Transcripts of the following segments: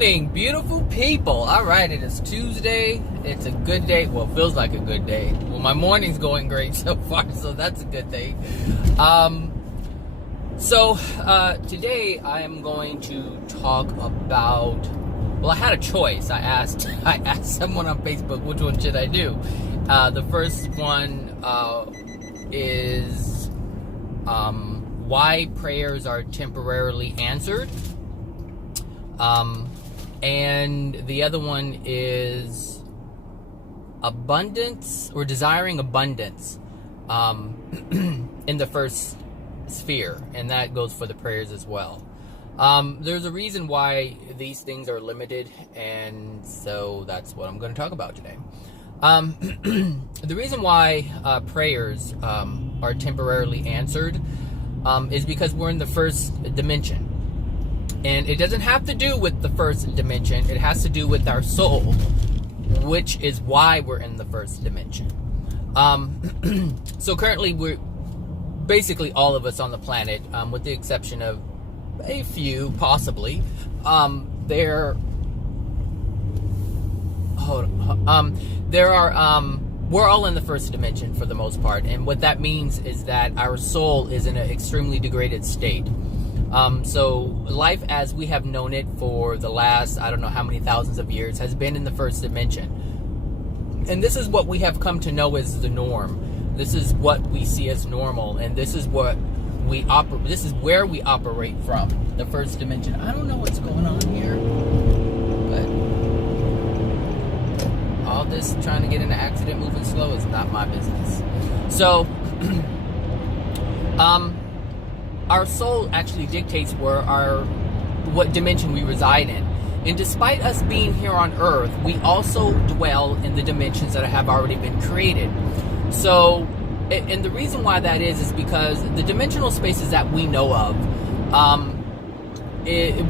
morning, beautiful people. All right, it is Tuesday. It's a good day. Well, it feels like a good day. Well, my morning's going great so far, so that's a good thing. Today I am going to talk about. Well, I had a choice. I asked someone on Facebook, which one should I do? The first one is why prayers are temporarily answered. And the other one is abundance or desiring abundance in the first sphere, and that goes for the prayers as well. There's a reason why these things are limited, and so that's what I'm going to talk about today. The reason why prayers are temporarily answered is because we're in the first dimension. And it doesn't have to do with the first dimension. It has to do with our soul, which is why we're in the first dimension. So currently, we're basically all of us on the planet, with the exception of a few, possibly. We're all in the first dimension for the most part. And what that means is that our soul is in an extremely degraded state. So life as we have known it for the last, I don't know how many thousands of years, has been in the first dimension. And this is what we have come to know as the norm. This is what we see as normal, and this is what this is where we operate from, the first dimension. I don't know what's going on here, but all this trying to get in an accident moving slow is not my business. So, our soul actually dictates what dimension we reside in. And despite us being here on Earth, we also dwell in the dimensions that have already been created. So, and the reason why that is because the dimensional spaces that we know of,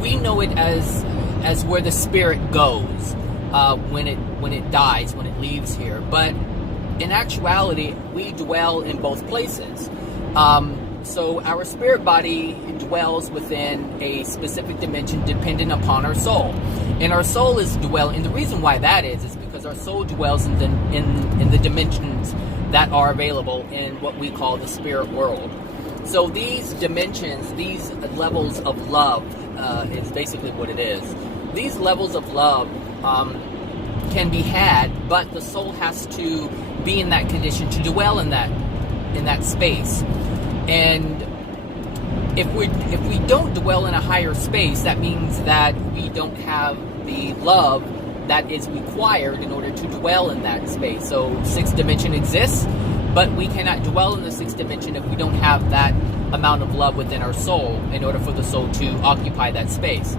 we know it as where the spirit goes when it dies, when it leaves here. But in actuality, we dwell in both places. So our spirit body dwells within a specific dimension dependent upon our soul. And our soul is dwelling, and the reason why that is because our soul dwells in the dimensions that are available in what we call the spirit world. So these dimensions, these levels of love, is basically what it is. These levels of love can be had, but the soul has to be in that condition to dwell in that space. And if we don't dwell in a higher space, that means that we don't have the love that is required in order to dwell in that space. So sixth dimension exists, but we cannot dwell in the sixth dimension if we don't have that amount of love within our soul in order for the soul to occupy that space.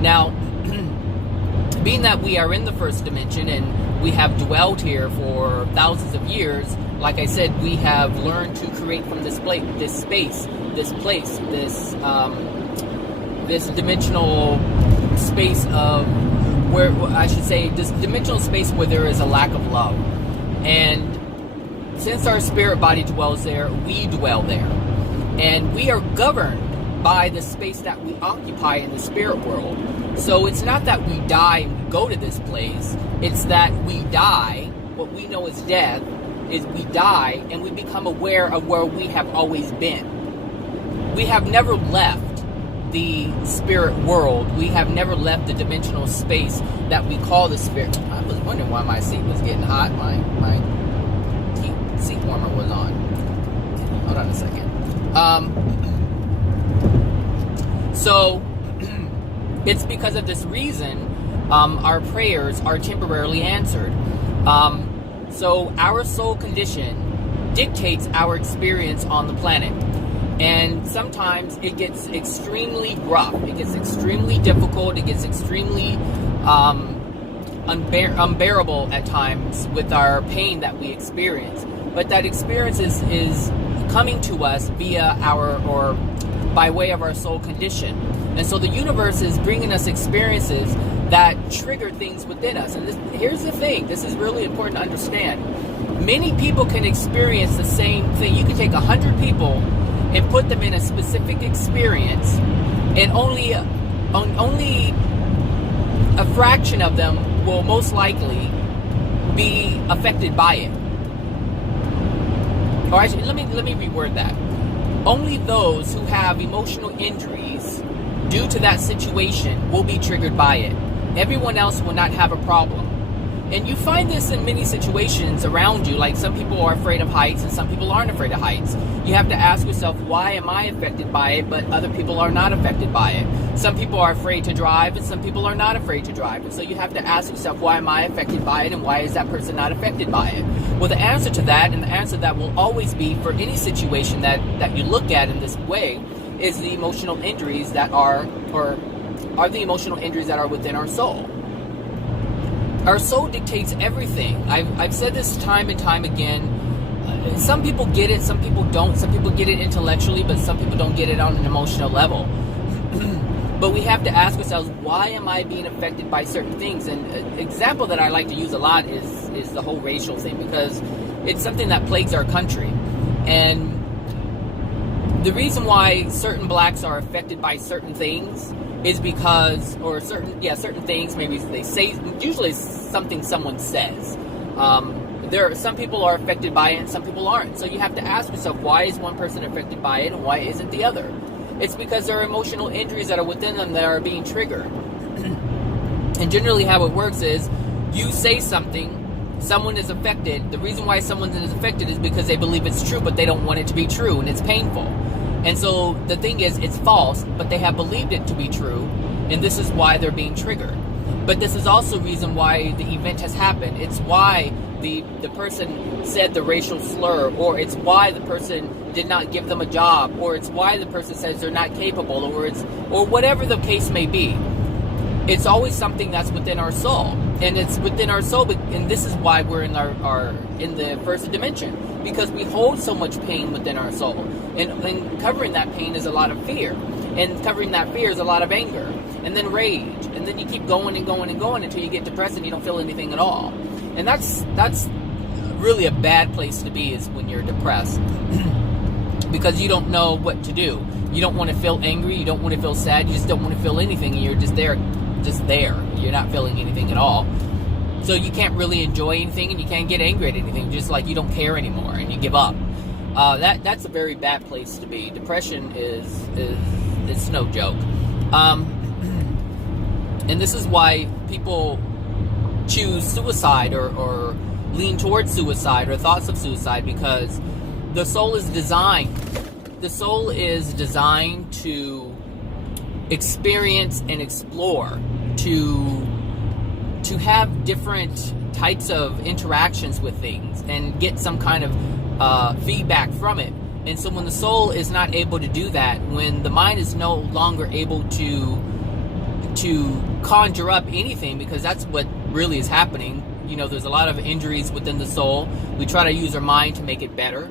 Now, being that we are in the first dimension and we have dwelled here for thousands of years, like I said, we have learned to create from this dimensional space of where, I should say, this dimensional space where there is a lack of love. And since our spirit body dwells there, we dwell there. And we are governed by the space that we occupy in the spirit world. So it's not that we die and we go to this place, it's that we die, what we know as death, is we die and we become aware of where we have always been. We have never left the spirit world. We have never left the dimensional space that we call the spirit. I was wondering why my seat was getting hot. My seat warmer was on. Hold on a second. So it's because of this reason our prayers are temporarily answered. So our soul condition dictates our experience on the planet. And sometimes it gets extremely rough. It gets extremely difficult. It gets extremely unbearable at times with our pain that we experience. But that experience is coming to us by way of our soul condition. And so the universe is bringing us experiences that trigger things within us. And here's the thing. This is really important to understand. Many people can experience the same thing. You can take 100 people and put them in a specific experience, and only a fraction of them will most likely be affected by it. Or actually, let me reword that. Only those who have emotional injuries due to that situation will be triggered by it. Everyone else will not have a problem. And you find this in many situations around you, like some people are afraid of heights and some people aren't afraid of heights. You have to ask yourself, why am I affected by it, but other people are not affected by it? Some people are afraid to drive and some people are not afraid to drive. And so you have to ask yourself, why am I affected by it and why is that person not affected by it? Well, the answer to that, and the answer that will always be for any situation that you look at in this way, is the emotional injuries that are the emotional injuries that are within our soul. Our soul dictates everything. I've said this time and time again. Some people get it, some people don't. Some people get it intellectually, but some people don't get it on an emotional level. But we have to ask ourselves, why am I being affected by certain things? And an example that I like to use a lot is the whole racial thing, because it's something that plagues our country. And the reason why certain blacks are affected by certain things is because, or certain things, maybe they say, usually it's something someone says. Some people are affected by it and some people aren't. So you have to ask yourself, why is one person affected by it and why isn't the other? It's because there are emotional injuries that are within them that are being triggered. And generally how it works is, you say something, someone is affected. The reason why someone is affected is because they believe it's true, but they don't want it to be true, and it's painful. And so the thing is, it's false, but they have believed it to be true, and this is why they're being triggered. But this is also the reason why the event has happened. It's why the person said the racial slur, or it's why the person did not give them a job, or it's why the person says they're not capable, or whatever the case may be. It's always something that's within our soul, and it's within our soul, and this is why we're in in the first dimension, because we hold so much pain within our soul, and covering that pain is a lot of fear, and covering that fear is a lot of anger, and then rage, and then you keep going and going and going until you get depressed and you don't feel anything at all. And that's really a bad place to be, is when you're depressed, because you don't know what to do. You don't want to feel angry, you don't want to feel sad, you just don't want to feel anything, and you're just there. You're not feeling anything at all. So you can't really enjoy anything, and you can't get angry at anything, just like you don't care anymore and you give up. That's a very bad place to be. Depression is it's no joke. And this is why people choose suicide or lean towards suicide or thoughts of suicide, because the soul is designed to experience and explore, to have different types of interactions with things and get some kind of feedback from it. And so when the soul is not able to do that, when the mind is no longer able to conjure up anything, because that's what really is happening. You know, there's a lot of injuries within the soul. We try to use our mind to make it better,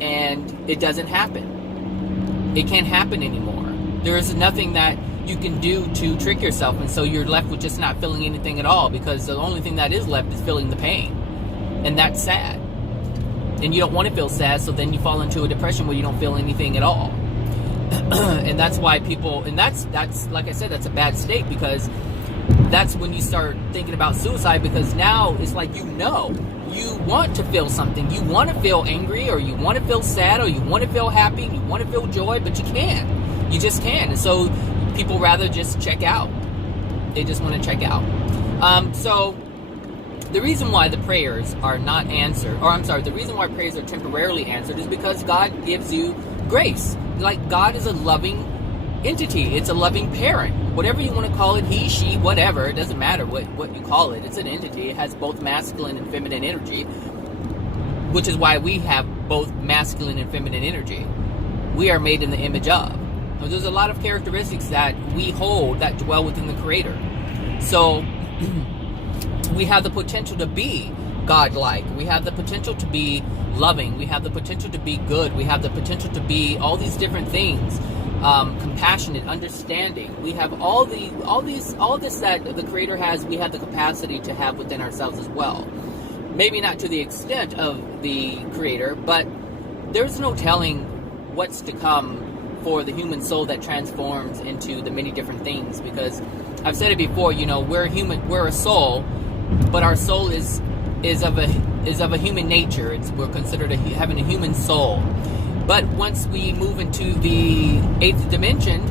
and it doesn't happen. It can't happen anymore. There is nothing that you can do to trick yourself, and so you're left with just not feeling anything at all, because the only thing that is left is feeling the pain, and that's sad. And you don't want to feel sad, so then you fall into a depression where you don't feel anything at all. And that's why people, and that's like I said, that's a bad state, because that's when you start thinking about suicide, because now it's like, you want to feel something. You want to feel angry, or you want to feel sad, or you want to feel happy, and you want to feel joy, but you can't. You just can't. And so people rather just check out. They just want to check out. So the reason why the prayers are not answered, the reason why prayers are temporarily answered is because God gives you grace. Like, God is a loving entity. It's a loving parent. Whatever you want to call it, he, she, whatever, it doesn't matter what you call it. It's an entity. It has both masculine and feminine energy, which is why we have both masculine and feminine energy. We are made in the image of. There's a lot of characteristics that we hold that dwell within the Creator. So we have the potential to be God-like. We have the potential to be loving. We have the potential to be good. We have the potential to be all these different things. Compassionate, understanding. We have all this that the Creator has. We have the capacity to have within ourselves as well. Maybe not to the extent of the Creator, but there's no telling what's to come for the human soul that transforms into the many different things, because I've said it before, we're human, we're a soul, but our soul is of a human nature. We're considered having a human soul. But once we move into the 8th dimension,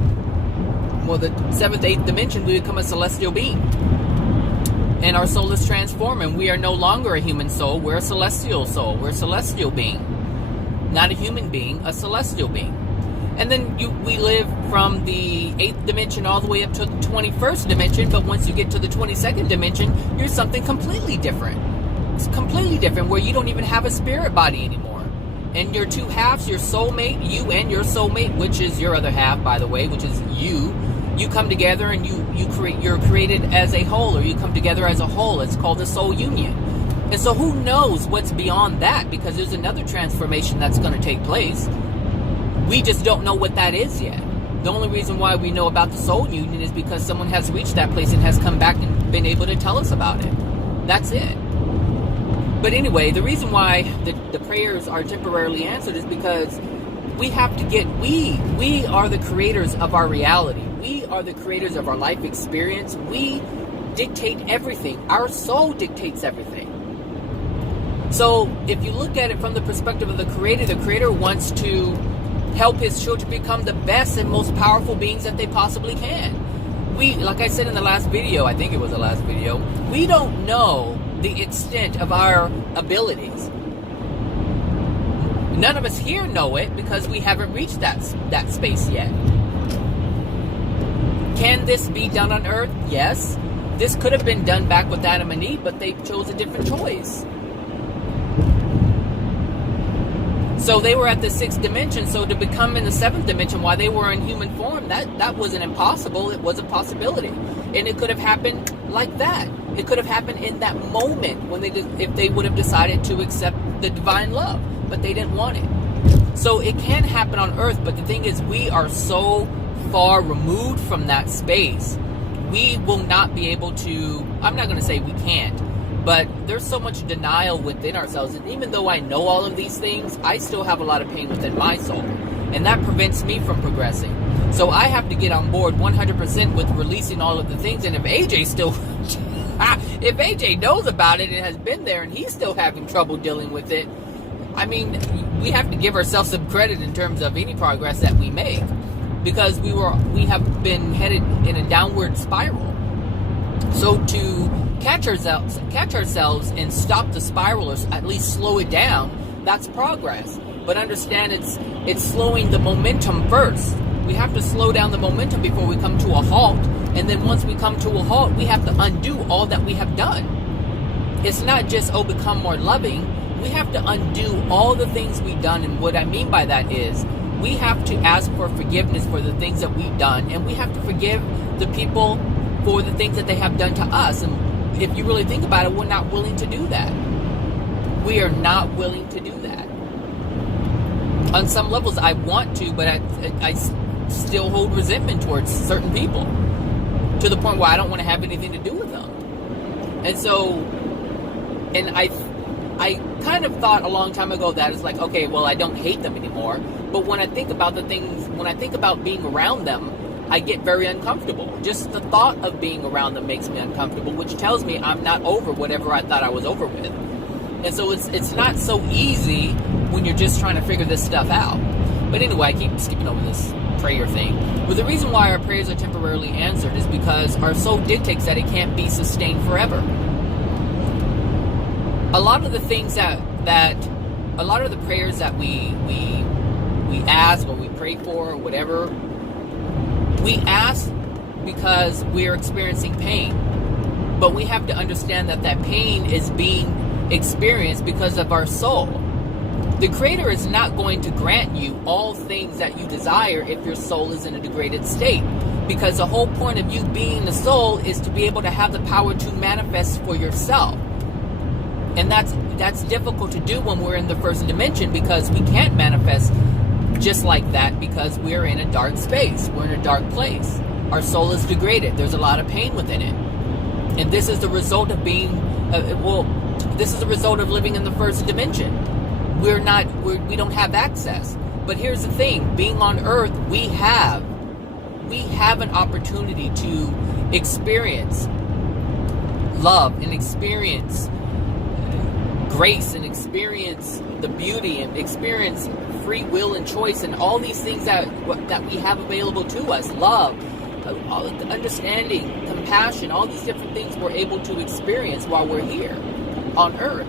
the 7th, 8th dimension, we become a celestial being. And our soul is transformed, and we are no longer a human soul. We're a celestial soul. We're a celestial being. Not a human being, a celestial being. And then we live from the 8th dimension all the way up to the 21st dimension, but once you get to the 22nd dimension, you're something completely different. It's completely different, where you don't even have a spirit body anymore. And your two halves, your soulmate, you and your soulmate, which is your other half, by the way, which is you come together and you're created as a whole, or you come together as a whole. It's called the soul union. And so who knows what's beyond that, because there's another transformation that's going to take place. We just don't know what that is yet. The only reason why we know about the soul union is because someone has reached that place and has come back and been able to tell us about it. That's it. But anyway, the reason why the prayers are temporarily answered is because we have to we are the creators of our reality. We are the creators of our life experience. We dictate everything. Our soul dictates everything. So if you look at it from the perspective of the Creator wants to help his children become the best and most powerful beings that they possibly can. Like I said in the last video, I think it was the last video, we don't know the extent of our abilities. None of us here know it because we haven't reached that space yet. Can this be done on Earth? Yes. This could have been done back with Adam and Eve, but they chose a different choice. So they were at the 6th dimension, so to become in the 7th dimension while they were in human form, that wasn't impossible, it was a possibility. And it could have happened like that. It could have happened in that moment if they would have decided to accept the divine love, but they didn't want it. So it can happen on Earth, but the thing is, we are so far removed from that space, we will not be able to, I'm not going to say we can't, but there's so much denial within ourselves. And even though I know all of these things, I still have a lot of pain within my soul. And that prevents me from progressing. So I have to get on board 100% with releasing all of the things. And if AJ still, if AJ knows about it and has been there and he's still having trouble dealing with it, I mean, we have to give ourselves some credit in terms of any progress that we make. Because we have been headed in a downward spiral. So to catch ourselves and stop the spiral, or at least slow it down, that's progress. But understand it's slowing the momentum first. We have to slow down the momentum before we come to a halt. And then once we come to a halt, we have to undo all that we have done. It's not just, become more loving. We have to undo all the things we've done. And what I mean by that is, we have to ask for forgiveness for the things that we've done. And we have to forgive the people for the things that they have done to us. And if you really think about it, we're not willing to do that. We are not willing to do that. On some levels, I want to, but I still hold resentment towards certain people to the point where I don't want to have anything to do with them. And so, and I kind of thought a long time ago that it's like, okay, well, I don't hate them anymore. But when I think about the things, when I think about being around them, I get very uncomfortable. Just the thought of being around them makes me uncomfortable, which tells me I'm not over whatever I thought I was over with. And so it's not so easy when you're just trying to figure this stuff out. But anyway, I keep skipping over this prayer thing. But the reason why our prayers are temporarily answered is because our soul dictates that it can't be sustained forever. A lot of the things that a lot of the prayers that we ask or we pray for or whatever, we ask because we're experiencing pain. But we have to understand that pain is being experienced because of our soul. The Creator is not going to grant you all things that you desire if your soul is in a degraded state. Because the whole point of you being the soul is to be able to have the power to manifest for yourself. And that's difficult to do when we're in the first dimension, because we can't manifest just like that because we're in a dark space. We're in a dark place. Our soul is degraded. There's a lot of pain within it. And this is the result of being, this is the result of living in the first dimension. We don't have access. But here's the thing, being on Earth, we have an opportunity to experience love and experience grace and experience the beauty and experience free will and choice and all these things that we have available to us, love, all understanding, compassion, all these different things we're able to experience while we're here on earth.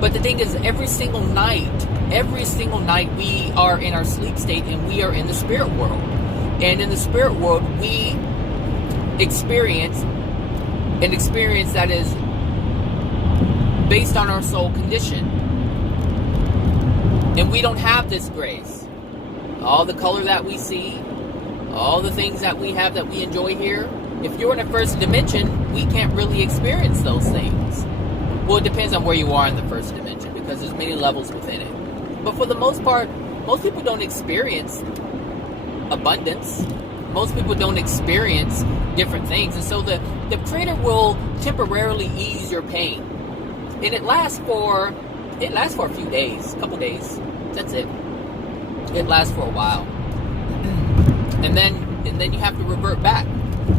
But the thing is, every single night we are in our sleep state and we are in the spirit world. And in the spirit world, we experience an experience that is based on our soul condition. And we don't have this grace. All the color that we see, all the things that we have that we enjoy here, if you're in the first dimension, we can't really experience those things. Well, it depends on where you are in the first dimension, because there's many levels within it. But for the most part, most people don't experience abundance. Most people don't experience different things. And so the Creator will temporarily ease your pain. And it lasts for a few days, a couple days. That's it. It lasts for a while. And then you have to revert back.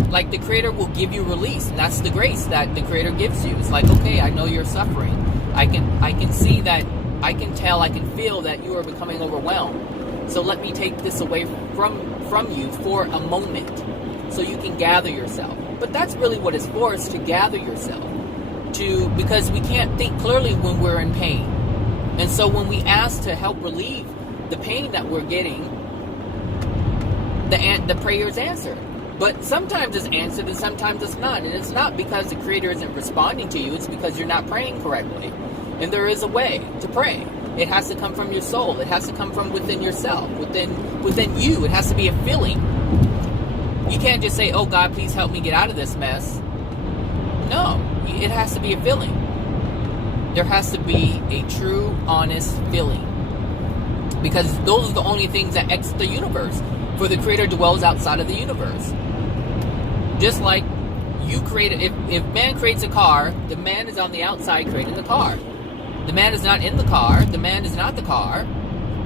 Like, the Creator will give you release, and that's the grace that the Creator gives you. It's like, okay, I know you're suffering. I can see that, I can tell, I can feel that you are becoming overwhelmed. So let me take this away from you for a moment so you can gather yourself. But that's really what it's for, is to gather yourself. Because we can't think clearly when we're in pain. And so when we ask to help relieve the pain that we're getting, the prayer is answered. But sometimes it's answered and sometimes it's not. And it's not because the Creator isn't responding to you. It's because you're not praying correctly. And there is a way to pray. It has to come from your soul. It has to come from within yourself, within you. It has to be a feeling. You can't just say, oh God, please help me get out of this mess. No, it has to be a feeling. There has to be a true, honest feeling. Because those are the only things that exit the universe. For the Creator dwells outside of the universe. Just like you created, if man creates a car, the man is on the outside creating the car. The man is not in the car. The man is not the car.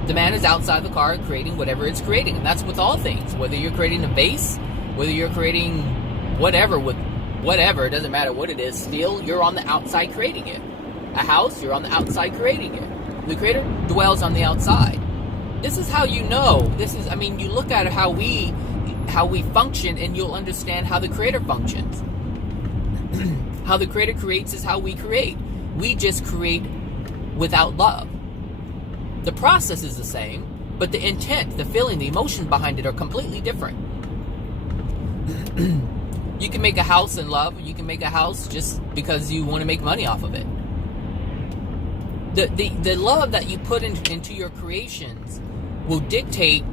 The man is outside the car creating whatever it's creating. And that's with all things. Whether you're creating a vase, whether you're creating whatever, it doesn't matter what it is, steel, you're on the outside creating it. A house, you're on the outside creating it. The Creator dwells on the outside. This is how you know. You look at how we function, and you'll understand how the Creator functions. How the Creator creates is how we create. We just create without love. The process is the same, but the intent, the feeling, the emotions behind it are completely different. You can make a house in love. You can make a house just because you want to make money off of it. The love that you put into your creations will dictate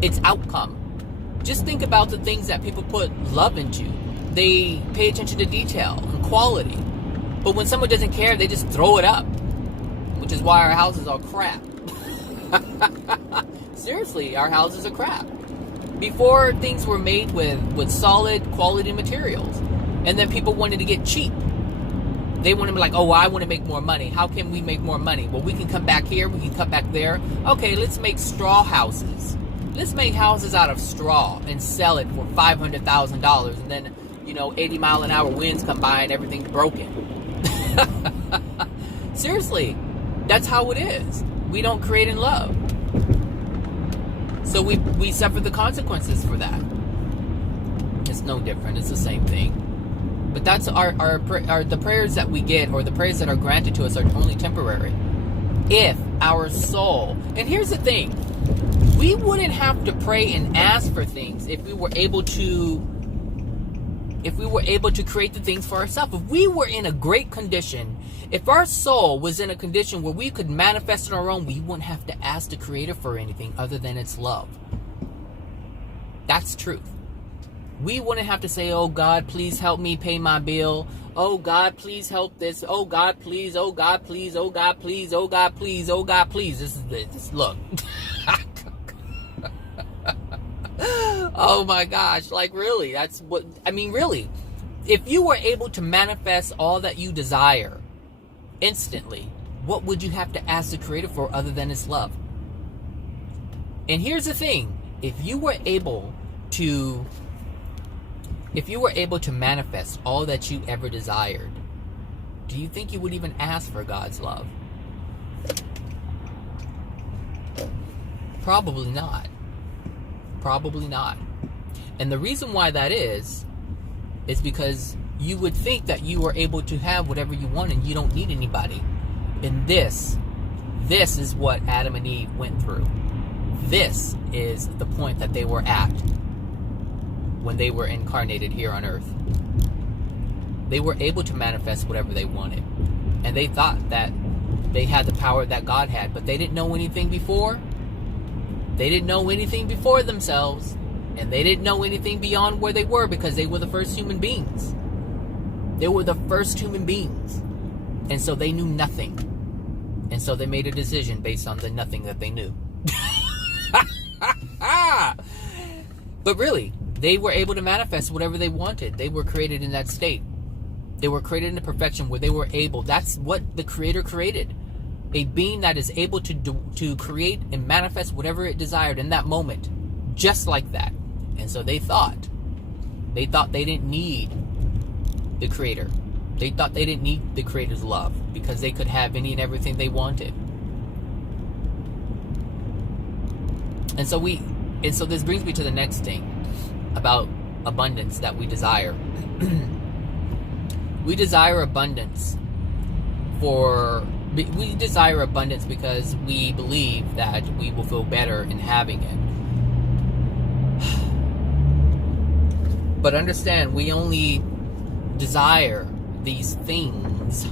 its outcome. Just think about the things that people put love into. They pay attention to detail and quality. But when someone doesn't care, they just throw it up. Which is why our houses are crap. Seriously, our houses are crap. Before, things were made with solid quality materials. And then people wanted to get cheap. They want to be like, oh, I want to make more money. How can we make more money? Well, we can come back here. We can come back there. Okay, let's make straw houses. Let's make houses out of straw and sell it for $500,000. And then, 80-mile-an-hour winds come by and everything's broken. Seriously, that's how it is. We don't create in love. So we suffer the consequences for that. It's no different. It's the same thing. But that's the prayers that we get, or the prayers that are granted to us, are only temporary. If our soul, and here's the thing, we wouldn't have to pray and ask for things if we were able to create the things for ourselves. If we were in a great condition, if our soul was in a condition where we could manifest on our own, we wouldn't have to ask the Creator for anything other than its love. That's truth. We wouldn't have to say, oh God, please help me pay my bill. Oh God, please help this. Oh God, please. Oh God, please. Oh God, please. Oh God, please. Oh God, please. This look. Oh my gosh. Like, really? That's what, really. If you were able to manifest all that you desire instantly, what would you have to ask the Creator for other than His love? And here's the thing. If you were able to If you were able to manifest all that you ever desired, do you think you would even ask for God's love? Probably not. Probably not. And the reason why that is because you would think that you are able to have whatever you want and you don't need anybody. And this is what Adam and Eve went through. This is the point that they were at when they were incarnated here on earth. They were able to manifest whatever they wanted. And they thought that they had the power that God had, but they didn't know anything before. They didn't know anything before themselves. And they didn't know anything beyond where they were because they were the first human beings. They were the first human beings. And so they knew nothing. And so they made a decision based on the nothing that they knew. But really, they were able to manifest whatever they wanted. They were created in that state. They were created in a perfection where they were able. That's what the Creator created. A being that is able to create and manifest whatever it desired in that moment. Just like that. And so they thought they didn't need the Creator. They thought they didn't need the Creator's love because they could have any and everything they wanted. And so this brings me to the next thing about abundance that we desire. We desire abundance because we believe that we will feel better in having it. But understand, we only desire these things.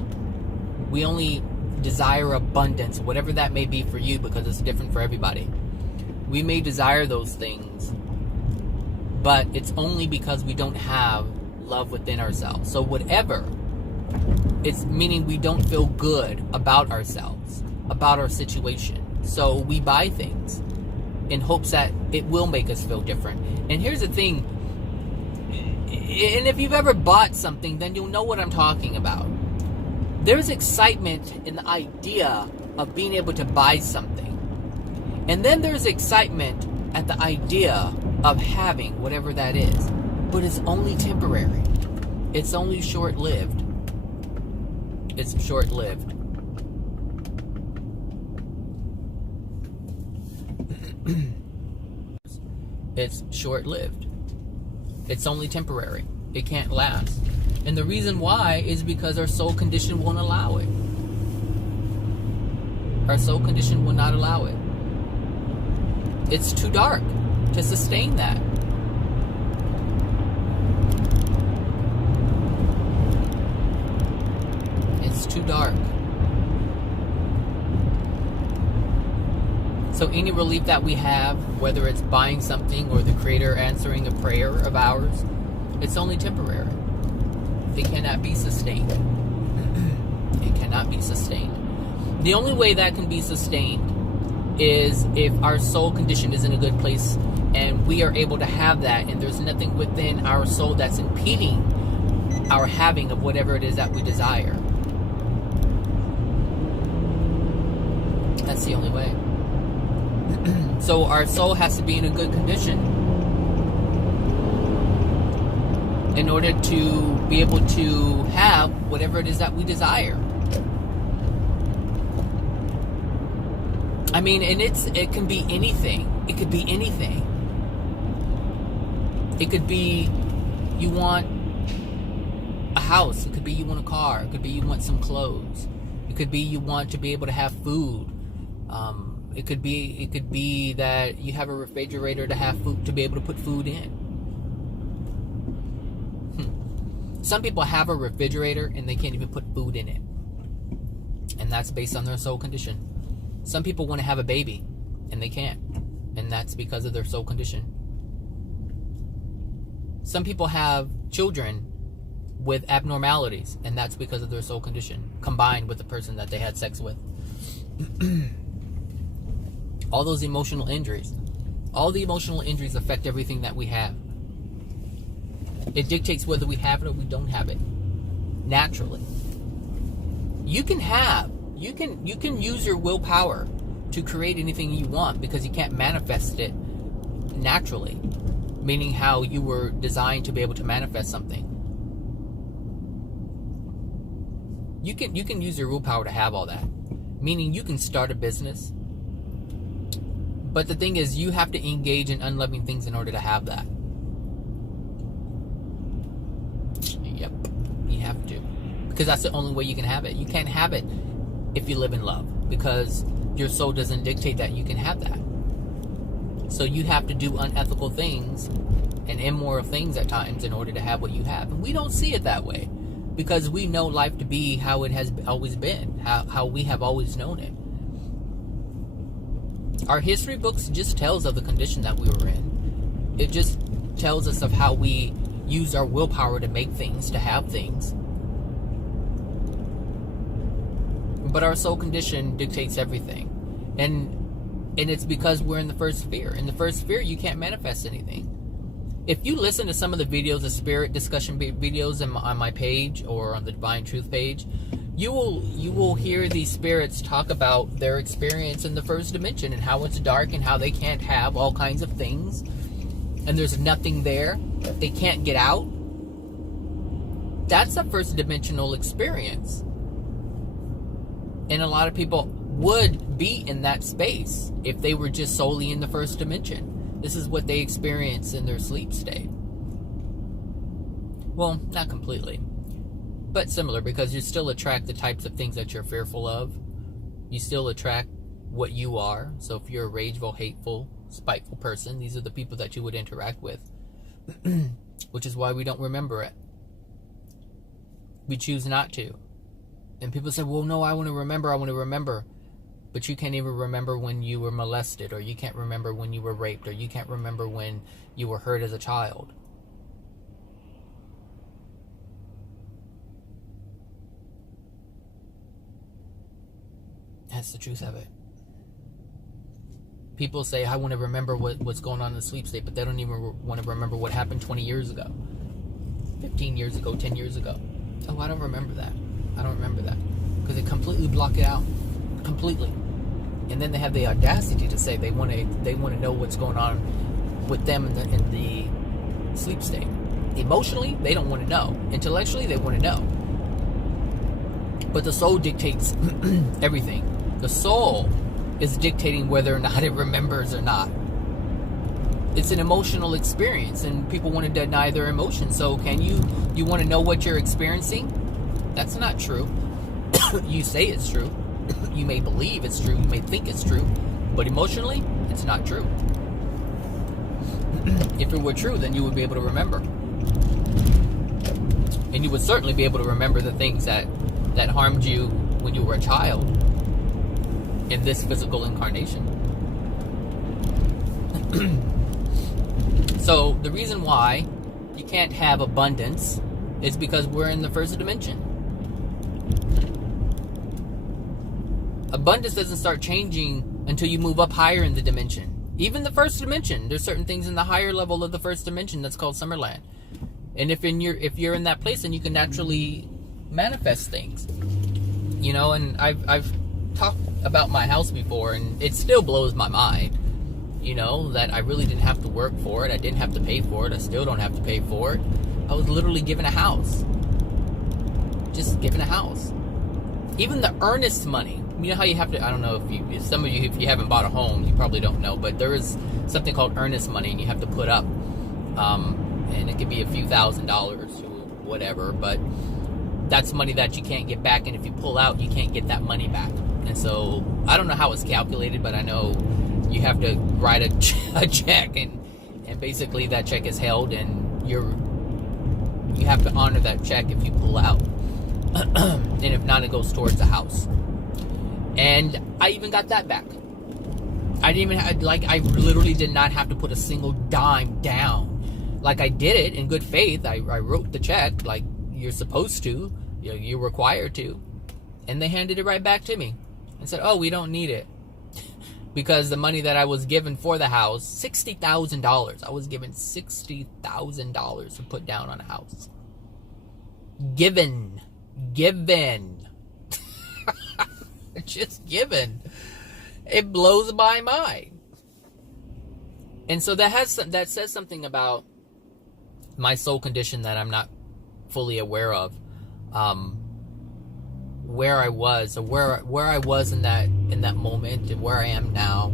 We only desire abundance, whatever that may be for you, because it's different for everybody. We may desire those things, but it's only because we don't have love within ourselves. So whatever, it's meaning we don't feel good about ourselves, about our situation. So we buy things in hopes that it will make us feel different. And here's the thing, and if you've ever bought something, then you'll know what I'm talking about. There's excitement in the idea of being able to buy something. And then there's excitement at the idea of having whatever that is. But it's only temporary. It's only short-lived. It's short-lived. It's short-lived. It's only temporary. It can't last. And the reason why is because our soul condition won't allow it. Our soul condition will not allow it. It's too dark to sustain that. It's too dark. So any relief that we have, whether it's buying something or the Creator answering a prayer of ours, it's only temporary. It cannot be sustained. It cannot be sustained. The only way that can be sustained is if our soul condition is in a good place and we are able to have that, and there's nothing within our soul that's impeding our having of whatever it is that we desire. That's the only way. So our soul has to be in a good condition in order to be able to have whatever it is that we desire. I mean, and it can be anything. It could be anything. It could be you want a house. It could be you want a car. It could be you want some clothes. It could be you want to be able to have food. It could be that you have a refrigerator to have food, to be able to put food in. Some people have a refrigerator and they can't even put food in it. And that's based on their soul condition. Some people want to have a baby and they can't. And that's because of their soul condition. Some people have children with abnormalities, and that's because of their soul condition, combined with the person that they had sex with. All those emotional injuries. All the emotional injuries affect everything that we have. It dictates whether we have it or we don't have it. Naturally. You can use your willpower to create anything you want because you can't manifest it naturally. meaning how you were designed to be able to manifest something. You can use your willpower to have all that, meaning you can start a business. But the thing is, you have to engage in unloving things in order to have that. Yep, you have to, because that's the only way you can have it. You can't have it if you live in love, because your soul doesn't dictate that you can have that. So you have to do unethical things and immoral things at times in order to have what you have. And we don't see it that way, because we know life to be how it has always been, how we have always known it. Our history books just tells of the condition that we were in. It just tells us of how we use our willpower to make things, to have things. But our soul condition dictates everything. And it's because we're in the first sphere. In the first sphere, you can't manifest anything. If you listen to some of the videos, the spirit discussion videos on my page or on the Divine Truth page, you will hear these spirits talk about their experience in the first dimension and how it's dark and how they can't have all kinds of things. And there's nothing there. They can't get out. That's a first dimensional experience. And a lot of people would be in that space if they were just solely in the first dimension. This is what they experience in their sleep state. Well, not completely, but similar, because you still attract the types of things that you're fearful of. You still attract what you are. So if you're a rageful, hateful, spiteful person, these are the people that you would interact with. Which is why we don't remember it. We choose not to. And people say, well, no, I want to remember. But you can't even remember when you were molested, or you can't remember when you were raped, or you can't remember when you were hurt as a child. That's the truth of it. People say, I want to remember what's going on in the sleep state, but they don't even want to remember what happened 20 years ago, 15 years ago, 10 years ago. Oh, I don't remember that. I don't remember that. Because they completely block it out. Completely. And then they have the audacity to say they want to know what's going on with them in the sleep state. Emotionally, they don't want to know. Intellectually, they want to know. But the soul dictates everything. The soul is dictating whether or not it remembers or not. It's an emotional experience, and people want to deny their emotions. So you want to know what you're experiencing? That's not true. You say it's true. You may believe it's true. You may think it's true. But emotionally, it's not true. If it were true, then you would be able to remember. And you would certainly be able to remember the things that harmed you when you were a child in this physical incarnation. So the reason why you can't have abundance is because we're in the first dimension. Abundance doesn't start changing until you move up higher in the dimension. Even the first dimension, there's certain things in the higher level of the first dimension that's called Summerland. And if you're in that place, then you can naturally manifest things. You know, and I've talked about my house before, and it still blows my mind. You know, that I really didn't have to work for it. I didn't have to pay for it. I still don't have to pay for it. I was literally given a house. Just given a house. Even the earnest money. You know how you have to, I don't know if some of you, if you haven't bought a home, you probably don't know, but there is something called earnest money, and you have to put up. And it could be a few $1,000s or whatever, but that's money that you can't get back, and if you pull out, you can't get that money back. And so, I don't know how it's calculated, but I know you have to write a check, and basically that check is held, and you have to honor that check if you pull out. And if not, it goes towards the house. And I even got that back. I literally did not have to put a single dime down. Like, I did it in good faith. I wrote the check like you're supposed to. You're required to. And they handed it right back to me and said, oh, we don't need it. Because the money that I was given for the house, $60,000. I was given $60,000 to put down on a house. Given. Just given. It blows my mind. And so that says something about my soul condition that I'm not fully aware of. Where I was, or where I was in that moment, and where I am now.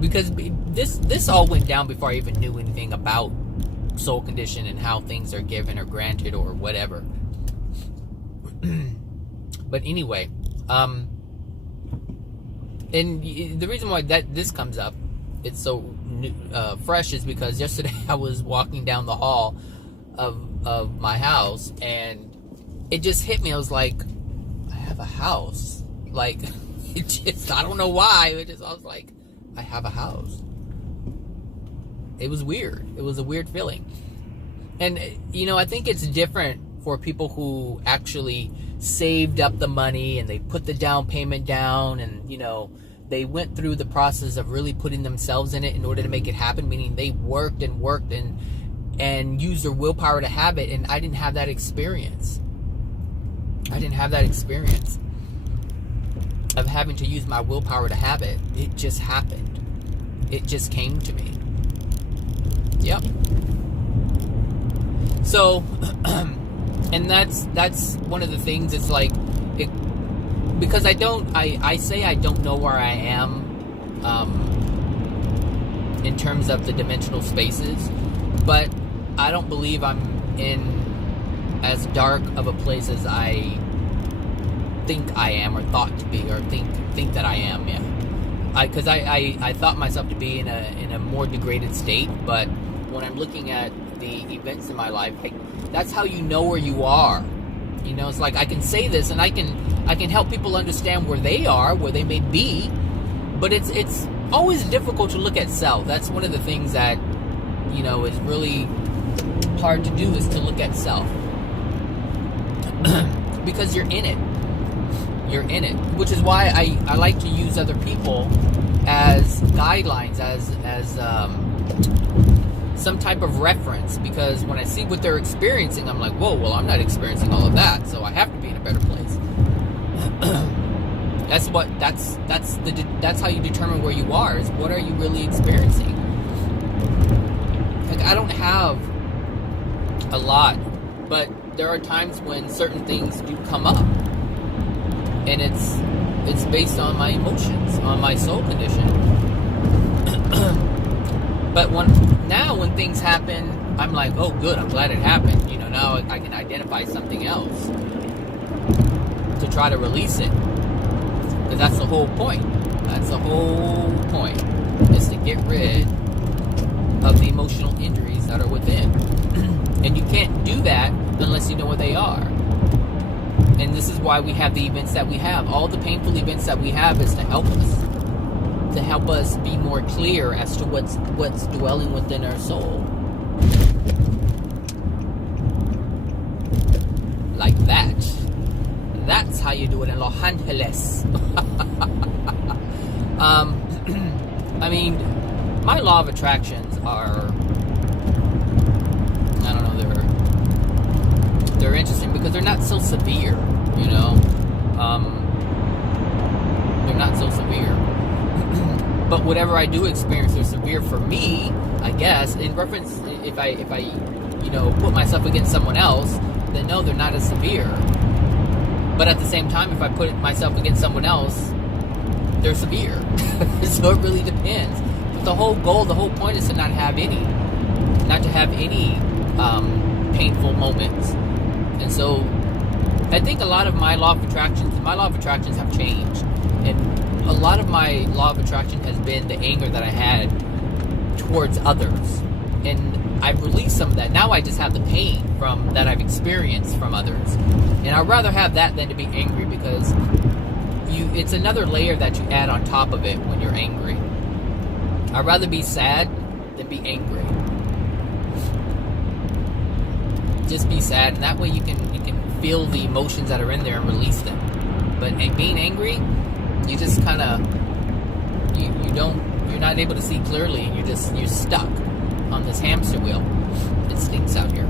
Because this all went down before I even knew anything about soul condition and how things are given or granted or whatever. But anyway, and the reason why this comes up, it's so new, fresh, is because yesterday I was walking down the hall of my house, and it just hit me. I was like, I have a house. Like, it just, I don't know why. I was like, I have a house. It was weird. It was a weird feeling. And, I think it's different for people who actually saved up the money and they put the down payment down, and, they went through the process of really putting themselves in it in order to make it happen, meaning they worked and used their willpower to have it. And I didn't have that experience. I didn't have that experience of having to use my willpower to have it. It just happened. It just came to me. Yep. So, and that's one of the things. It's like, because I say I don't know where I am in terms of the dimensional spaces, but I don't believe I'm in as dark of a place as I think I am, or thought to be, or think that I am. Yeah, because I thought myself to be in a more degraded state, but when I'm looking at the events in my life, that's how you know where you are. It's like I can say this, and I can help people understand where they are, where they may be, but it's always difficult to look at self. That's one of the things that is really hard to do, is to look at self. Because you're in it, which is why I like to use other people as guidelines, as some type of reference, because when I see what they're experiencing, I'm like, whoa, well, I'm not experiencing all of that, so I have to be in a better place. That's how you determine where you are, is what are you really experiencing. Like, I don't have a lot, but there are times when certain things do come up, and it's based on my emotions, on my soul condition. But when things happen, I'm like, oh, good, I'm glad it happened. Now I can identify something else to try to release it, because that's the whole point. That's the whole point, is to get rid of the emotional injuries that are within. And you can't do that unless you know what they are. And this is why we have the events that we have. All the painful events that we have is to help us be more clear as to what's dwelling within our soul. Like that. That's how you do it in Los Angeles. I mean, my law of attractions are, I don't know, they're interesting because they're not so severe, they're not so severe. But whatever I do experience, they're severe for me, I guess. In reference, if I put myself against someone else, then no, they're not as severe. But at the same time, if I put myself against someone else, they're severe. So it really depends. But the whole goal, the whole point is to not have any painful moments. And so I think a lot of my law of attractions have changed. And a lot of my law of attraction has been the anger that I had towards others. And I've released some of that. Now I just have the pain from that I've experienced from others. And I'd rather have that than to be angry, because it's another layer that you add on top of it when you're angry. I'd rather be sad than be angry. Just be sad, and that way you can feel the emotions that are in there and release them. But being angry, you just kind of you're not able to see clearly, and you're stuck on this hamster wheel. It stinks out here.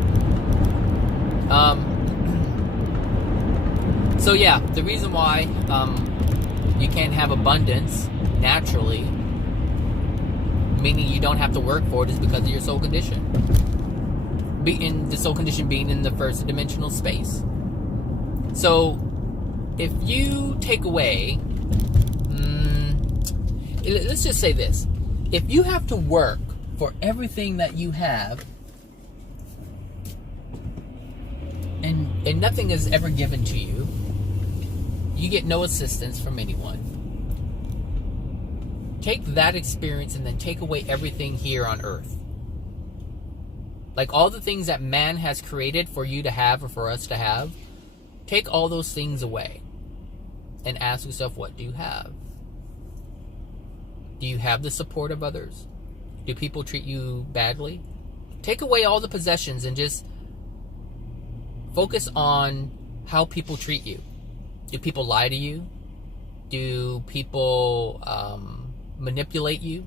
So yeah, the reason why you can't have abundance naturally meaning you don't have to work for it, is because of your soul condition. The soul condition being in the first dimensional space. So, if you take away, let's just say this. If you have to work for everything that you have, and nothing is ever given to you, you get no assistance from anyone. Take that experience and then take away everything here on earth. Like all the things that man has created for you to have or for us to have, take all those things away and ask yourself, what do you have? Do you have the support of others? Do people treat you badly? Take away all the possessions and just focus on how people treat you. Do people lie to you? Do people manipulate you?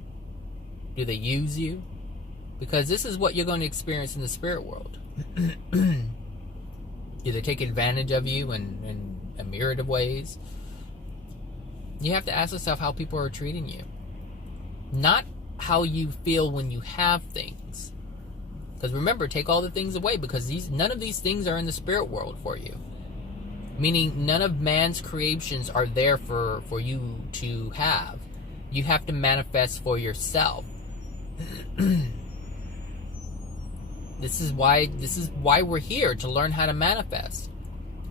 Do they use you? Because this is what you're going to experience in the spirit world. Do they take advantage of you in a myriad of ways? You have to ask yourself how people are treating you. Not how you feel when you have things. Because remember, take all the things away, because none of these things are in the spirit world for you. Meaning none of man's creations are there for you to have. You have to manifest for yourself. This is why we're here, to learn how to manifest.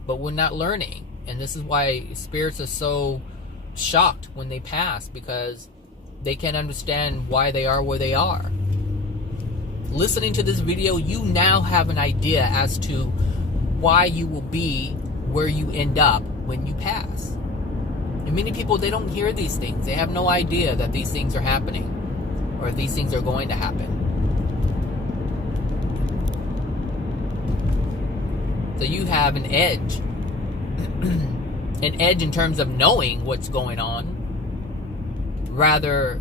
But we're not learning. And this is why spirits are so shocked when they pass, because they can't understand why they are where they are. Listening to this video, you now have an idea as to why you will be where you end up when you pass. And many people, they don't hear these things. They have no idea that these things are happening, or these things are going to happen. So you have an edge. An edge in terms of knowing what's going on, rather,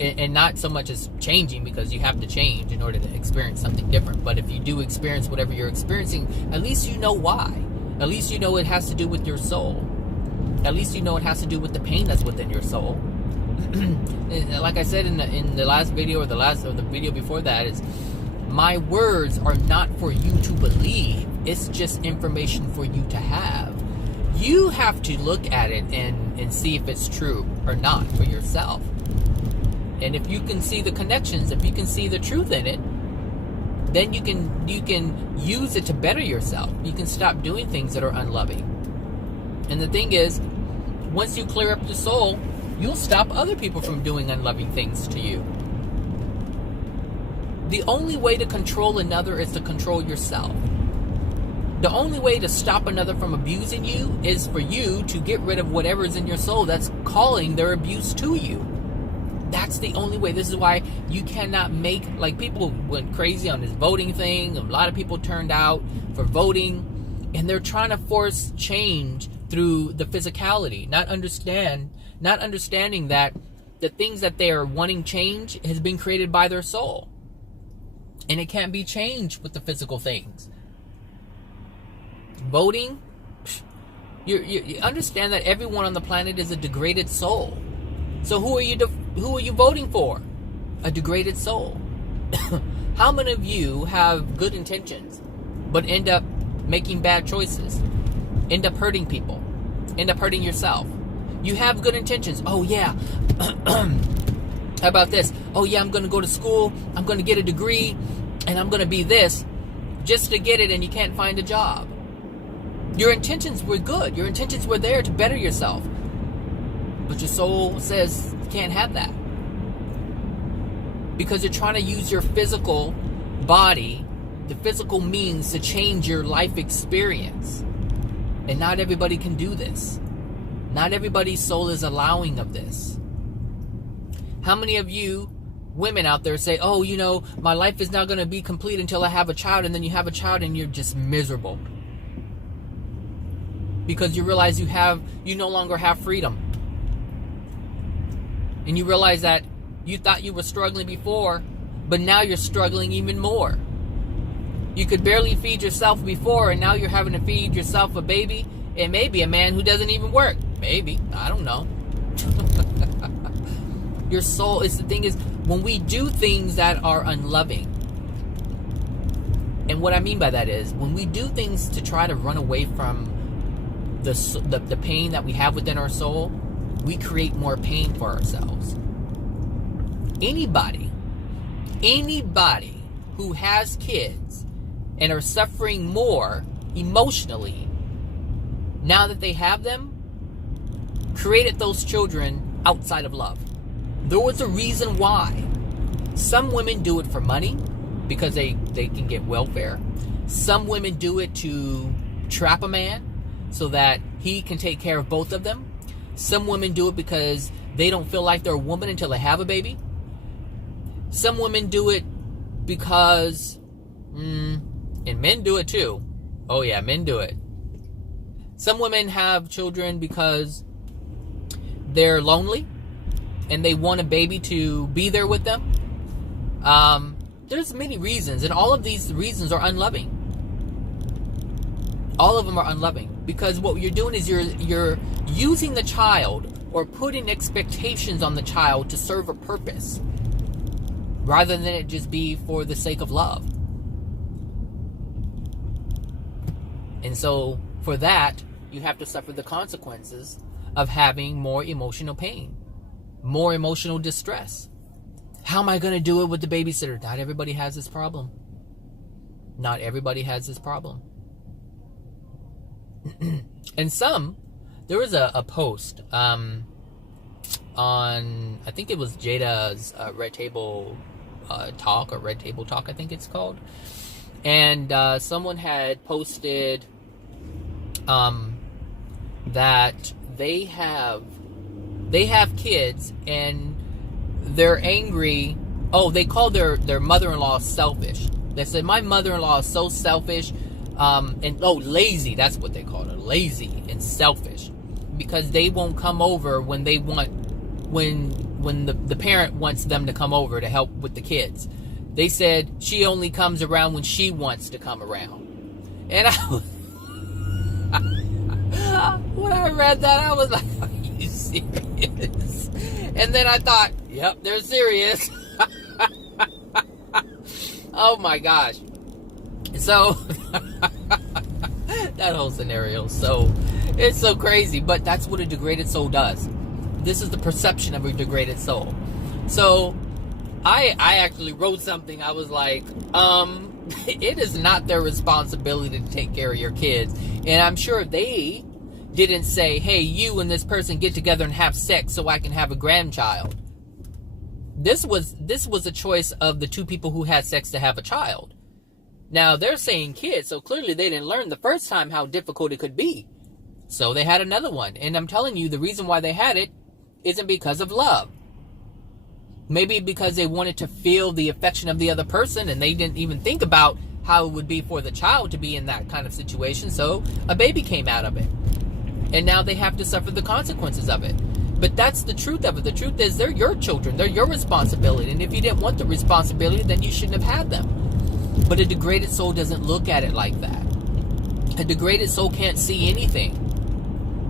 and not so much as changing, because you have to change in order to experience something different. But if you do experience whatever you're experiencing, at least you know why. At least you know it has to do with your soul. At least you know it has to do with the pain that's within your soul. Like I said in the last video, or the video before that, is my words are not for you to believe. It's just information for you to have. You have to look at it and see if it's true or not for yourself. And if you can see the connections, if you can see the truth in it, then you can use it to better yourself. You can stop doing things that are unloving. And the thing is, once you clear up your soul, you'll stop other people from doing unloving things to you. The only way to control another is to control yourself. The only way to stop another from abusing you is for you to get rid of whatever is in your soul that's calling their abuse to you. That's the only way. This is why you cannot make, like, people went crazy on this voting thing. A lot of people turned out for voting, and they're trying to force change through the physicality, not understanding that the things that they are wanting change has been created by their soul. And it can't be changed with the physical things. Voting, you understand that everyone on the planet is a degraded soul. So who are you voting for? A degraded soul. How many of you have good intentions but end up making bad choices? End up hurting people. End up hurting yourself. You have good intentions. Oh yeah. How about this? Oh yeah, I'm going to go to school. I'm going to get a degree. And I'm going to be this. Just to get it, and you can't find a job. Your intentions were good. Your intentions were there to better yourself. But your soul says you can't have that. Because you're trying to use your physical body, the physical means, to change your life experience. And not everybody can do this. Not everybody's soul is allowing of this. How many of you women out there say, oh, you know, my life is not going to be complete until I have a child, and then you have a child and you're just miserable. Because you realize you no longer have freedom. And you realize that you thought you were struggling before, but now you're struggling even more. You could barely feed yourself before, and now you're having to feed yourself a baby, and maybe a man who doesn't even work. Maybe. I don't know. Your soul, the thing is, when we do things that are unloving, and what I mean by that is when we do things to try to run away from the pain that we have within our soul, we create more pain for ourselves. Anybody who has kids and are suffering more emotionally now that they have them created those children outside of love. There was a reason why. Some women do it for money because they can get welfare. Some women do it to trap a man so that he can take care of both of them. Some women do it because they don't feel like they're a woman until they have a baby. Some women do it because, and men do it too. Oh yeah, men do it. Some women have children because they're lonely and they want a baby to be there with them. There's many reasons, and all of these reasons are unloving. All of them are unloving, because what you're doing is you're using the child or putting expectations on the child to serve a purpose, rather than it just be for the sake of love. And so for that, you have to suffer the consequences of having more emotional pain, more emotional distress. How am I going to do it with the babysitter? Not everybody has this problem. Not everybody has this problem. And there was a post on, I think it was Jada's Red Table Talk, or Red Table Talk, I think it's called. And someone had posted that they have kids and they're angry. Oh, they called their mother-in-law selfish. They said, my mother-in-law is so selfish, and lazy. That's what they called her, lazy and selfish, because they won't come over when they want, when the parent wants them to come over to help with the kids. They said she only comes around when she wants to come around. And when I read that, I was like, are you serious? And then I thought, yep, they're serious. Oh my gosh. So that whole scenario, so it's so crazy, but that's what a degraded soul does. This is the perception of a degraded soul. So I actually wrote something. I was like, it is not their responsibility to take care of your kids. And I'm sure they didn't say, hey, you and this person get together and have sex so I can have a grandchild. This was a choice of the two people who had sex to have a child. Now, they're saying kids, so clearly they didn't learn the first time how difficult it could be. So they had another one. And I'm telling you, the reason why they had it isn't because of love. Maybe because they wanted to feel the affection of the other person, and they didn't even think about how it would be for the child to be in that kind of situation. So a baby came out of it. And now they have to suffer the consequences of it. But that's the truth of it. The truth is, they're your children. They're your responsibility. And if you didn't want the responsibility, then you shouldn't have had them. But a degraded soul doesn't look at it like that. A degraded soul can't see anything.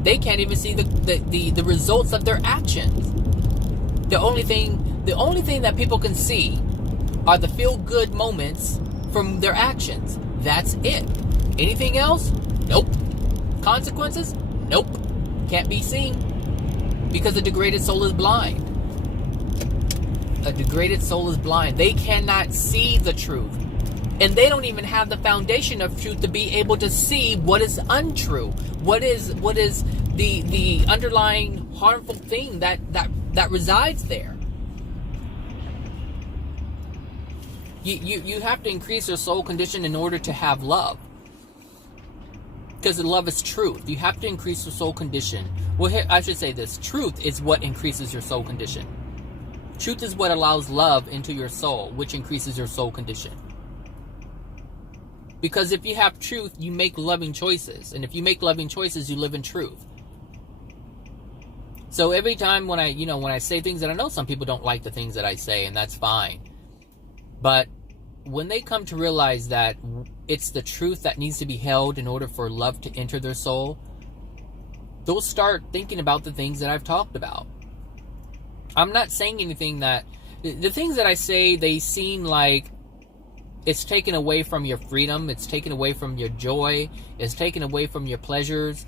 They can't even see the results of their actions. The only thing that people can see are the feel-good moments from their actions. That's it. Anything else? Nope. Consequences? Nope. Can't be seen. Because a degraded soul is blind. A degraded soul is blind. They cannot see the truth. And they don't even have the foundation of truth to be able to see what is untrue. What is the underlying harmful thing that resides there. You have to increase your soul condition in order to have love. Because love is truth. You have to increase your soul condition. Well, here, I should say this. Truth is what increases your soul condition. Truth is what allows love into your soul, which increases your soul condition. Because if you have truth, you make loving choices. And if you make loving choices, you live in truth. So every time when I say things, that I know some people don't like the things that I say, and that's fine. But when they come to realize that it's the truth that needs to be held in order for love to enter their soul, they'll start thinking about the things that I've talked about. I'm not saying anything that the things that I say, they seem like it's taken away from your freedom, it's taken away from your joy, it's taken away from your pleasures.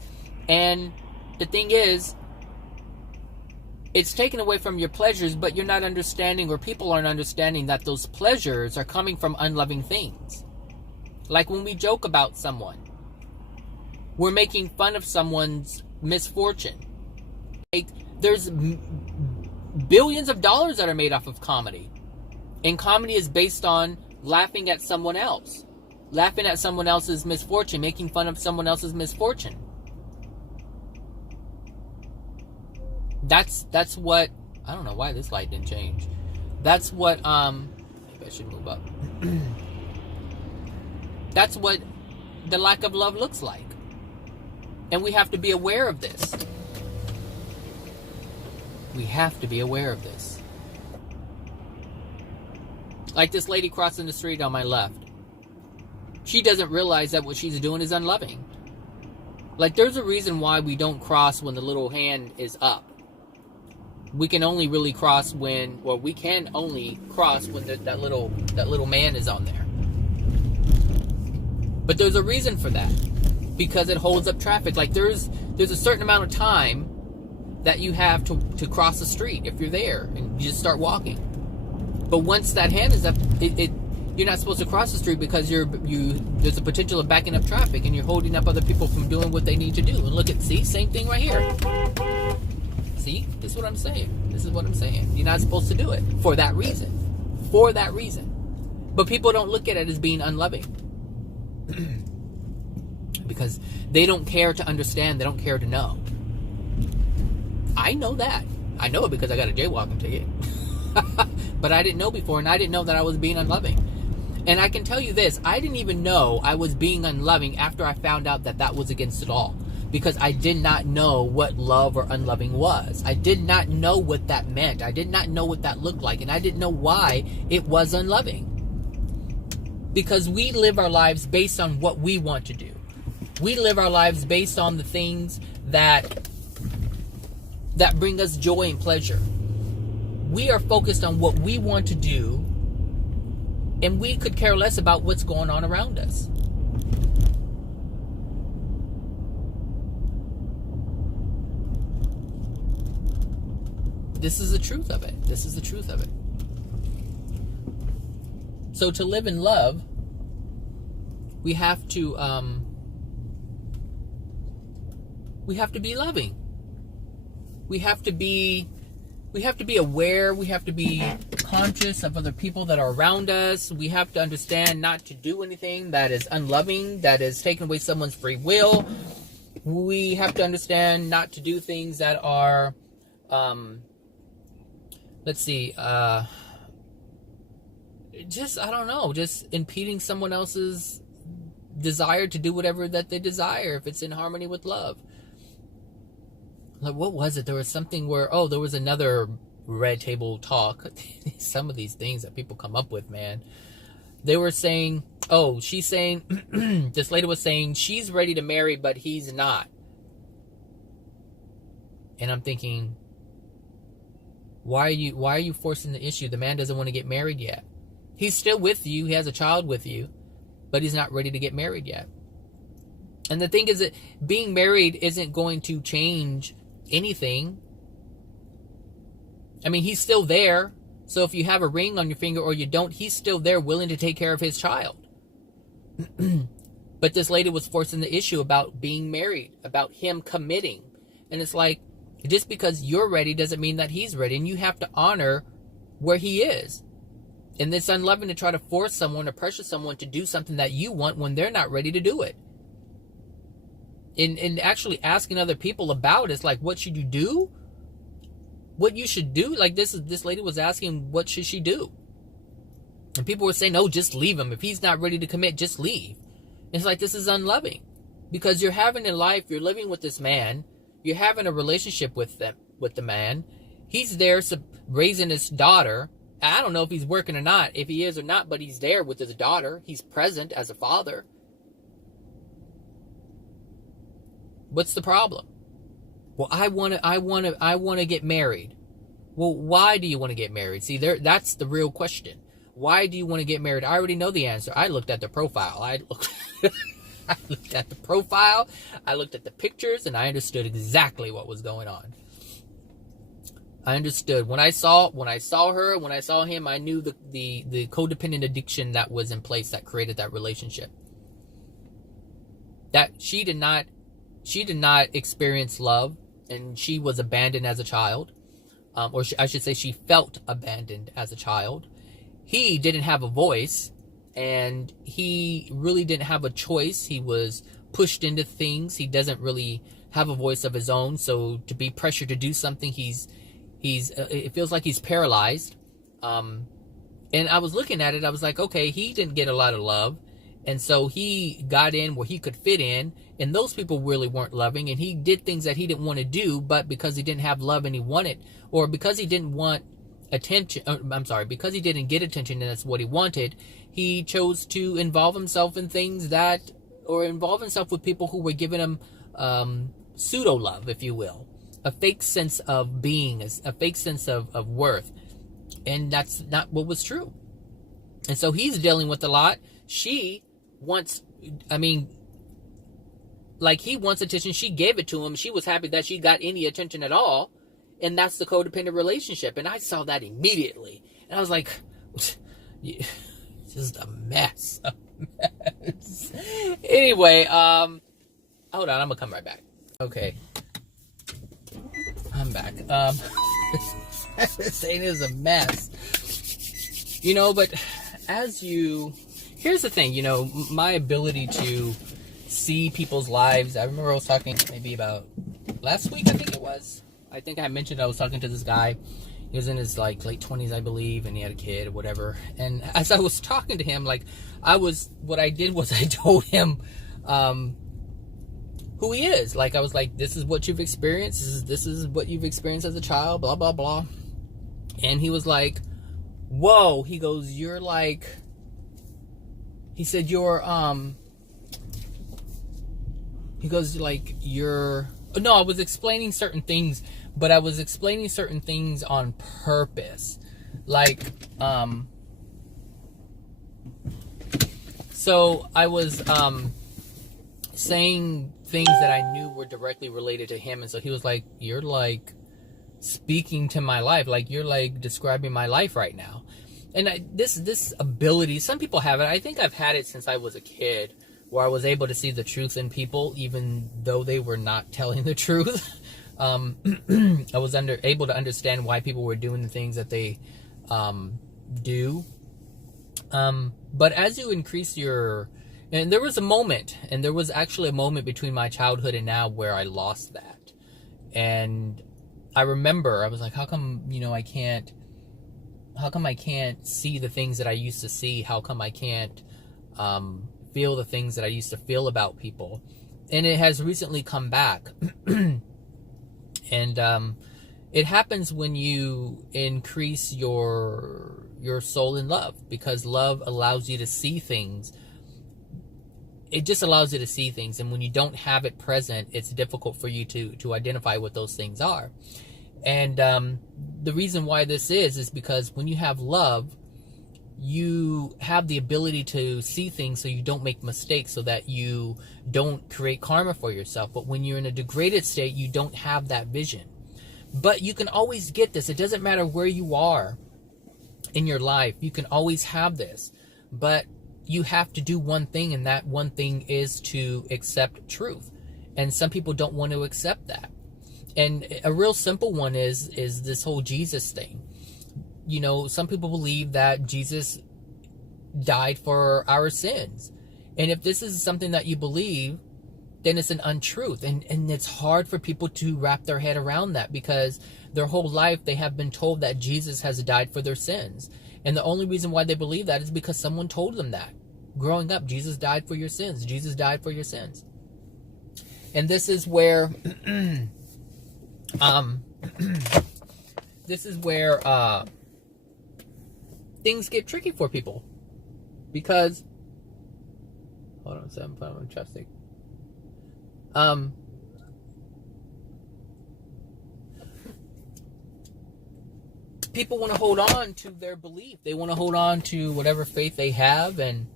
And the thing is, it's taken away from your pleasures, but you're not understanding, or people aren't understanding, that those pleasures are coming from unloving things. Like when we joke about someone, we're making fun of someone's misfortune. Like, there's billions of dollars that are made off of comedy. And comedy is based on laughing at someone else. Laughing at someone else's misfortune, making fun of someone else's misfortune. That's what, I don't know why this light didn't change. That's what, maybe I should move up. That's what the lack of love looks like. And we have to be aware of this. We have to be aware of this. Like this lady crossing the street on my left. She doesn't realize that what she's doing is unloving. Like, there's a reason why we don't cross when the little hand is up. We can only really cross when, or we can only cross when that little man is on there. But there's a reason for that, because it holds up traffic. Like, there's a certain amount of time that you have to cross the street if you're there, and you just start walking. But once that hand is up, you're not supposed to cross the street, because there's a potential of backing up traffic, and you're holding up other people from doing what they need to do. And look at, see, same thing right here. See, this is what I'm saying. This is what I'm saying. You're not supposed to do it for that reason. For that reason. But people don't look at it as being unloving. Because they don't care to understand. They don't care to know. I know that. I know it because I got a jaywalking ticket. But I didn't know before, and I didn't know that I was being unloving. And I can tell you this, I didn't even know I was being unloving after I found out that was against the law. Because I did not know what love or unloving was. I did not know what that meant. I did not know what that looked like. And I didn't know why it was unloving. Because we live our lives based on what we want to do. We live our lives based on the things that bring us joy and pleasure. We are focused on what we want to do, and we could care less about what's going on around us. This is the truth of it. This is the truth of it. So to live in love, we have to be loving. We have to be aware. We have to be conscious of other people that are around us. We have to understand not to do anything that is unloving, that is taking away someone's free will. We have to understand not to do things that are, just impeding someone else's desire to do whatever that they desire, if it's in harmony with love. Like, what was it? There was something where, there was another red table talk. Some of these things that people come up with, man. They were saying, she's saying, this lady was saying she's ready to marry, but he's not. And I'm thinking, why are you forcing the issue? The man doesn't want to get married yet. He's still with you. He has a child with you, but he's not ready to get married yet. And the thing is that being married isn't going to change anything. I mean, he's still there. So if you have a ring on your finger or you don't, he's still there willing to take care of his child. But this lady was forcing the issue about being married, about him committing. And it's like, just because you're ready doesn't mean that he's ready. And you have to honor where he is. And it's unloving to try to force someone or pressure someone to do something that you want when they're not ready to do it. And actually asking other people about it's like, what should you do? What you should do? Like this lady was asking, what should she do? And people were saying, no, just leave him. If he's not ready to commit, just leave. It's like, this is unloving. Because you're having a life, you're living with this man, you're having a relationship with the man. He's there raising his daughter. I don't know if he's working or not, if he is or not, but he's there with his daughter. He's present as a father. What's the problem? Well, I want to get married. Well, why do you want to get married? See, that's the real question. Why do you want to get married? I already know the answer. I looked at the profile. I looked at the profile. I looked at the pictures, and I understood exactly what was going on. I understood when I saw her, when I saw him. I knew the codependent addiction that was in place that created that relationship. That she did not experience love, and she was abandoned as a child. I should say she felt abandoned as a child. He didn't have a voice, and he really didn't have a choice. He was pushed into things. He doesn't really have a voice of his own. So to be pressured to do something, it feels like he's paralyzed. And I was looking at it. I was like, okay, he didn't get a lot of love. And so he got in where he could fit in, and those people really weren't loving, and he did things that he didn't want to do, but because he didn't have love and he wanted, or because he didn't want attention, because he didn't get attention and that's what he wanted, he chose to involve himself in things or involve himself with people who were giving him pseudo love, if you will, a fake sense of being, a fake sense of worth, and that's not what was true. And so he's dealing with a lot. She wants, he wants attention. She gave it to him. She was happy that she got any attention at all. And that's the codependent relationship. And I saw that immediately. And I was like, just a mess. Anyway, hold on. I'm going to come right back. Okay. I'm back. This thing is a mess. But here's the thing, my ability to see people's lives. I remember I was talking maybe about last week, I think it was. I think I mentioned I was talking to this guy. He was in his late 20s, I believe, and he had a kid or whatever. And as I was talking to him, what I did was I told him who he is. I was like, this is what you've experienced. This is what you've experienced as a child, blah, blah, blah. And he was like, whoa. He goes, he said, no, I was explaining certain things, but I was explaining certain things on purpose. So I was saying things that I knew were directly related to him. And so he was like, you're speaking to my life. You're describing my life right now. And this ability, some people have it. I think I've had it since I was a kid, where I was able to see the truth in people, even though they were not telling the truth. I was able to understand why people were doing the things that they do. But as you increase and there was actually a moment between my childhood and now where I lost that. And I remember, I was like, how come I can't see the things that I used to see? How come I can't feel the things that I used to feel about people? And it has recently come back. And it happens when you increase your soul in love, because love allows you to see things. It just allows you to see things. And when you don't have it present, it's difficult for you to identify what those things are. And the reason why this is because when you have love, you have the ability to see things so you don't make mistakes, so that you don't create karma for yourself. But when you're in a degraded state, you don't have that vision. But you can always get this. It doesn't matter where you are in your life. You can always have this. But you have to do one thing, and that one thing is to accept truth. And some people don't want to accept that. And a real simple one is this whole Jesus thing. Some people believe that Jesus died for our sins. And if this is something that you believe, then it's an untruth. And it's hard for people to wrap their head around that, because their whole life they have been told that Jesus has died for their sins. And the only reason why they believe that is because someone told them that. Growing up, Jesus died for your sins. Jesus died for your sins. And this is where things get tricky for people, because hold on a second, I'm chopstick. people want to hold on to their belief. They want to hold on to whatever faith they have, and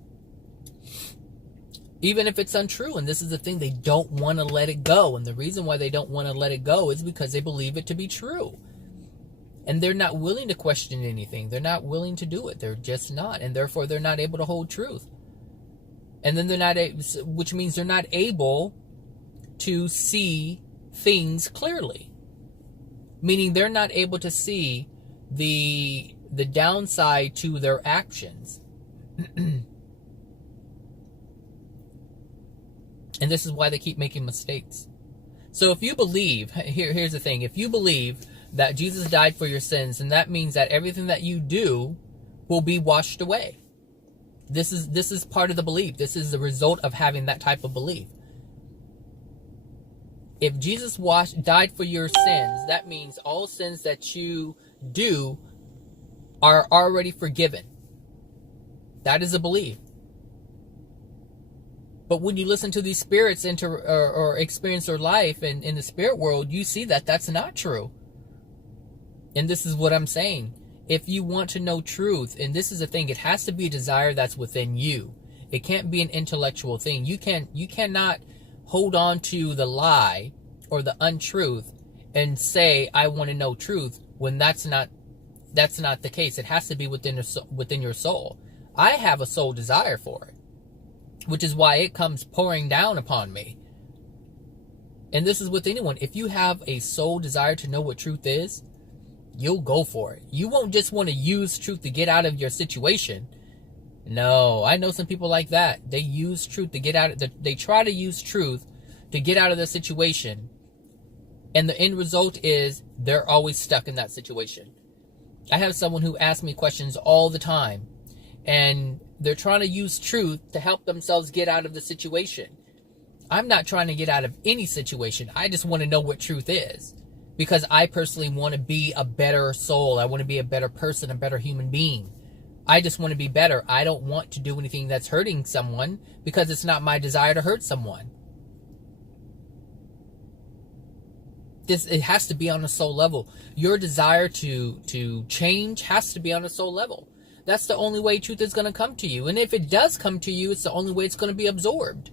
even if it's untrue. And this is the thing, they don't want to let it go. And the reason why they don't want to let it go is because they believe it to be true. And they're not willing to question anything. They're not willing to do it. They're just not. And therefore, they're not able to hold truth. And then they're not, which means they're not able to see things clearly. Meaning they're not able to see the downside to their actions. And this is why they keep making mistakes. So if you believe, here's the thing, if you believe that Jesus died for your sins, and that means that everything that you do will be washed away. This is part of the belief. This is the result of having that type of belief. If Jesus died for your sins, that means all sins that you do are already forgiven. That is a belief. But when you listen to these spirits or experience their life in the spirit world, you see that that's not true. And this is what I'm saying. If you want to know truth, and this is the thing, it has to be a desire that's within you. It can't be an intellectual thing. You cannot hold on to the lie or the untruth and say, I want to know truth, when that's not the case. It has to be within your soul. I have a soul desire for it, which is why it comes pouring down upon me. And this is with anyone. If you have a soul desire to know what truth is, you'll go for it. You won't just want to use truth to get out of your situation. No, I know some people like that. They use truth to get out. They try to use truth to get out of the situation. And the end result is they're always stuck in that situation. I have someone who asks me questions all the time, and they're trying to use truth to help themselves get out of the situation. I'm not trying to get out of any situation. I just want to know what truth is. Because I personally want to be a better soul. I want to be a better person, a better human being. I just want to be better. I don't want to do anything that's hurting someone, because it's not my desire to hurt someone. It has to be on a soul level. Your desire to change has to be on a soul level. That's the only way truth is going to come to you. And if it does come to you, it's the only way it's going to be absorbed.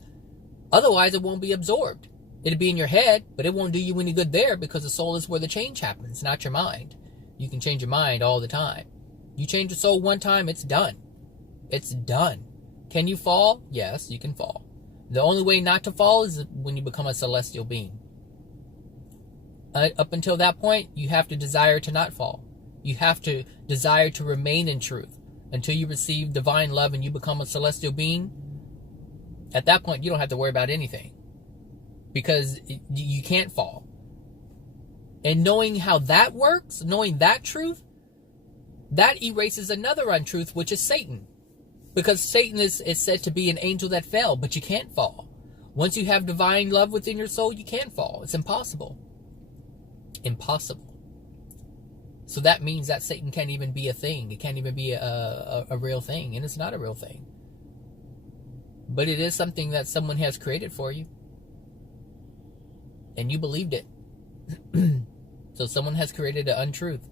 Otherwise, it won't be absorbed. It'll be in your head, but it won't do you any good there, because the soul is where the change happens, not your mind. You can change your mind all the time. You change your soul one time, it's done. It's done. Can you fall? Yes, you can fall. The only way not to fall is when you become a celestial being. Up until that point, you have to desire to not fall. You have to desire to remain in truth until you receive divine love and you become a celestial being. At that point, you don't have to worry about anything, because you can't fall. And knowing how that works, knowing that truth, that erases another untruth, which is Satan. Because Satan is said to be an angel that fell, but you can't fall. Once you have divine love within your soul, you can't fall. It's impossible. Impossible. So that means that Satan can't even be a thing. It can't even be a real thing. And it's not a real thing. But it is something that someone has created for you. And you believed it. So someone has created an untruth.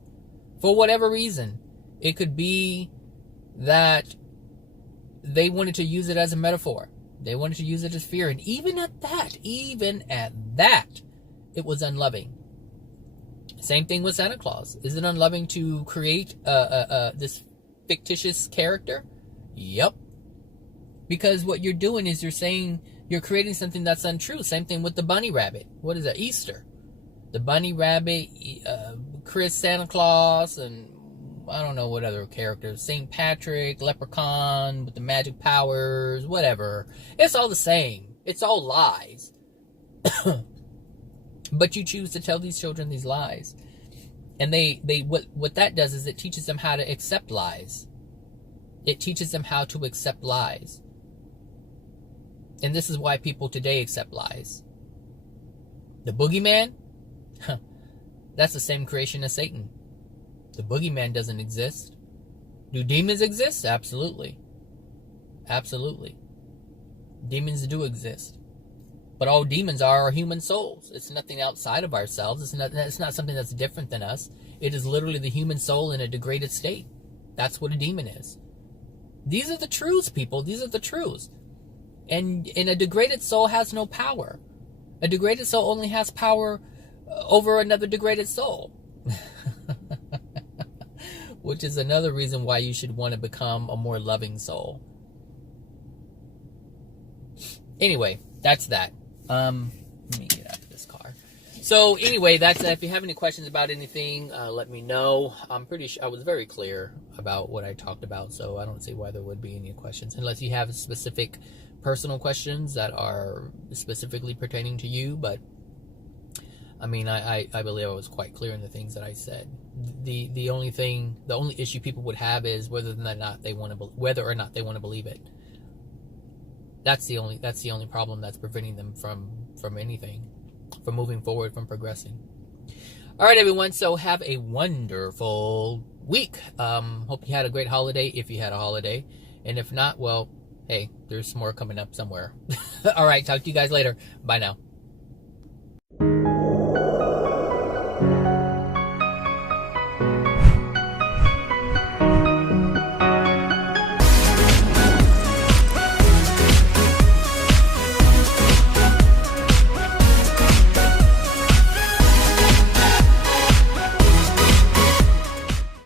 For whatever reason. It could be that they wanted to use it as a metaphor. They wanted to use it as fear. And even at that, it was unloving. Same thing with Santa Claus. Is it unloving to create this fictitious character? Yep. Because what you're doing is you're creating something that's untrue. Same thing with the bunny rabbit. What is that? Easter. The bunny rabbit, Chris Santa Claus, and I don't know what other characters. St. Patrick, Leprechaun with the magic powers, whatever. It's all the same. It's all lies. But you choose to tell these children these lies. And what that does is it teaches them how to accept lies. It teaches them how to accept lies. And this is why people today accept lies. The boogeyman? That's the same creation as Satan. The boogeyman doesn't exist. Do demons exist? Absolutely. Absolutely. Demons do exist. But all demons are human souls. It's nothing outside of ourselves. It's not something that's different than us. It is literally the human soul in a degraded state. That's what a demon is. These are the truths, people. These are the truths. And a degraded soul has no power. A degraded soul only has power over another degraded soul. Which is another reason why you should want to become a more loving soul. Anyway, that's that. Let me get out of this car. So anyway, that's that. If you have any questions about anything, let me know. I'm pretty sure I was very clear about what I talked about, so I don't see why there would be any questions, unless you have specific personal questions that are specifically pertaining to you. But I mean, I believe I was quite clear in the things that I said. The only issue people would have is whether or not they want to believe it. That's the only problem that's preventing them from anything, from moving forward, from progressing. All right, everyone. So have a wonderful week. Hope you had a great holiday, if you had a holiday, and if not, well, hey, there's more coming up somewhere. All right. Talk to you guys later. Bye now.